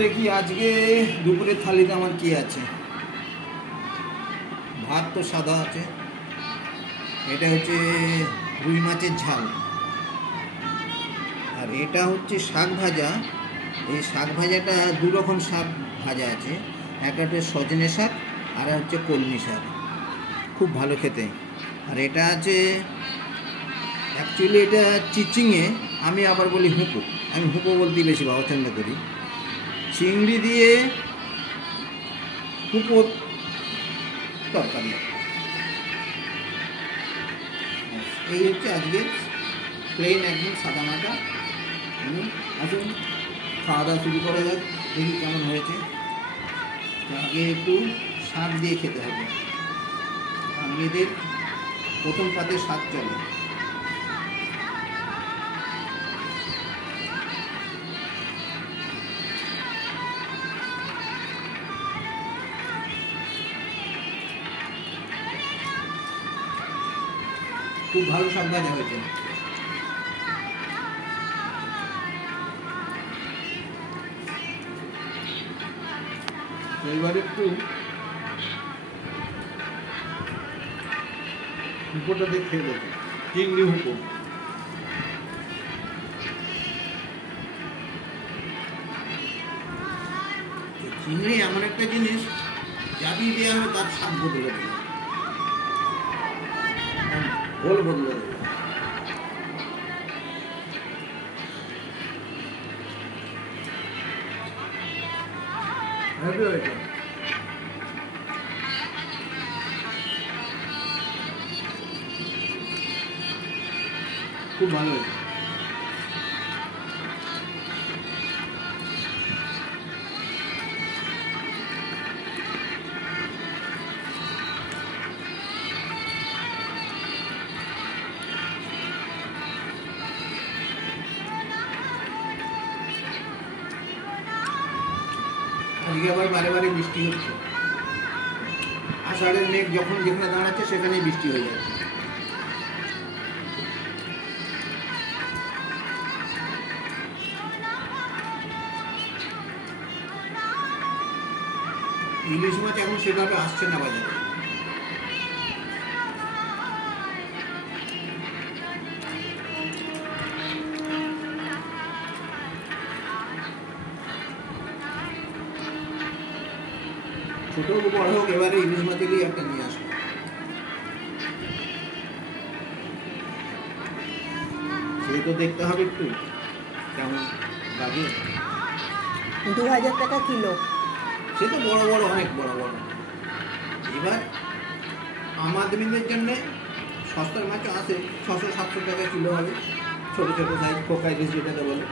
দেখি আজকে দুপুরের থালিতে আমার কি আছে। ভাত তো সাদা আছে, এটা হচ্ছে রুই মাছের ঝাল, আর এটা হচ্ছে শাক ভাজা। এই শাক ভাজাটা দু রকম শাক ভাজা আছে, একটা হচ্ছে সজনে শাক আর হচ্ছে কলমি শাক, খুব ভালো খেতে। আর এটা আছে অ্যাকচুয়ালি এটা চিচিঙে, আমি আবার বলি হুঁকো, আমি হুঁকো বলতেই বেশি পছন্দ করি। চিংড়ি দিয়ে হুঁকো তরকারি, এই হচ্ছে আজকে প্লেন একদম সাদা মাটা। আসুন খাওয়া দাওয়া শুরু করা যাক, দেখি কেমন হয়েছে। আগে একটু শাক দিয়ে খেতে হবে, মেয়েদের প্রথম পাতে শাক চলে। খুব ভালো শাক ভাজা হয়েছে। এবার একটু হুঁকোটা দিয়ে খেয়ে দেবে, চিংড়ি হুঁকো। চিংড়ি এমন একটা জিনিস, যাবি দেওয়া হবে তার স্বাদ বদলে দেবে, গোল বদলে দেবে। খুব ভালো হয়েছে। আজকে আবার বারে বারে বৃষ্টি হচ্ছে, আষাঢ়ের মেঘ যখন যেখানে দাঁড়াচ্ছে সেখানেই বৃষ্টি হয়ে যাচ্ছে। ইলিশ মাছ এখন সেভাবে আসছে না বাজারে। ছোট হোক বড় হোক, এবারে ইলিশ মাছেরই একটা নিয়ে আসবে। সে তো দেখতে হবে একটু কেমন লাগে। 2000 টাকা কিলো, সে তো বড় বড়, অনেক বড় বড়। এবার আমাদের জন্য সস্তার মাছ আছে 600-700 টাকা কিলো হবে, ছোট ছোট সাইজ, কোকা ইলিশ যেটাকে বলে।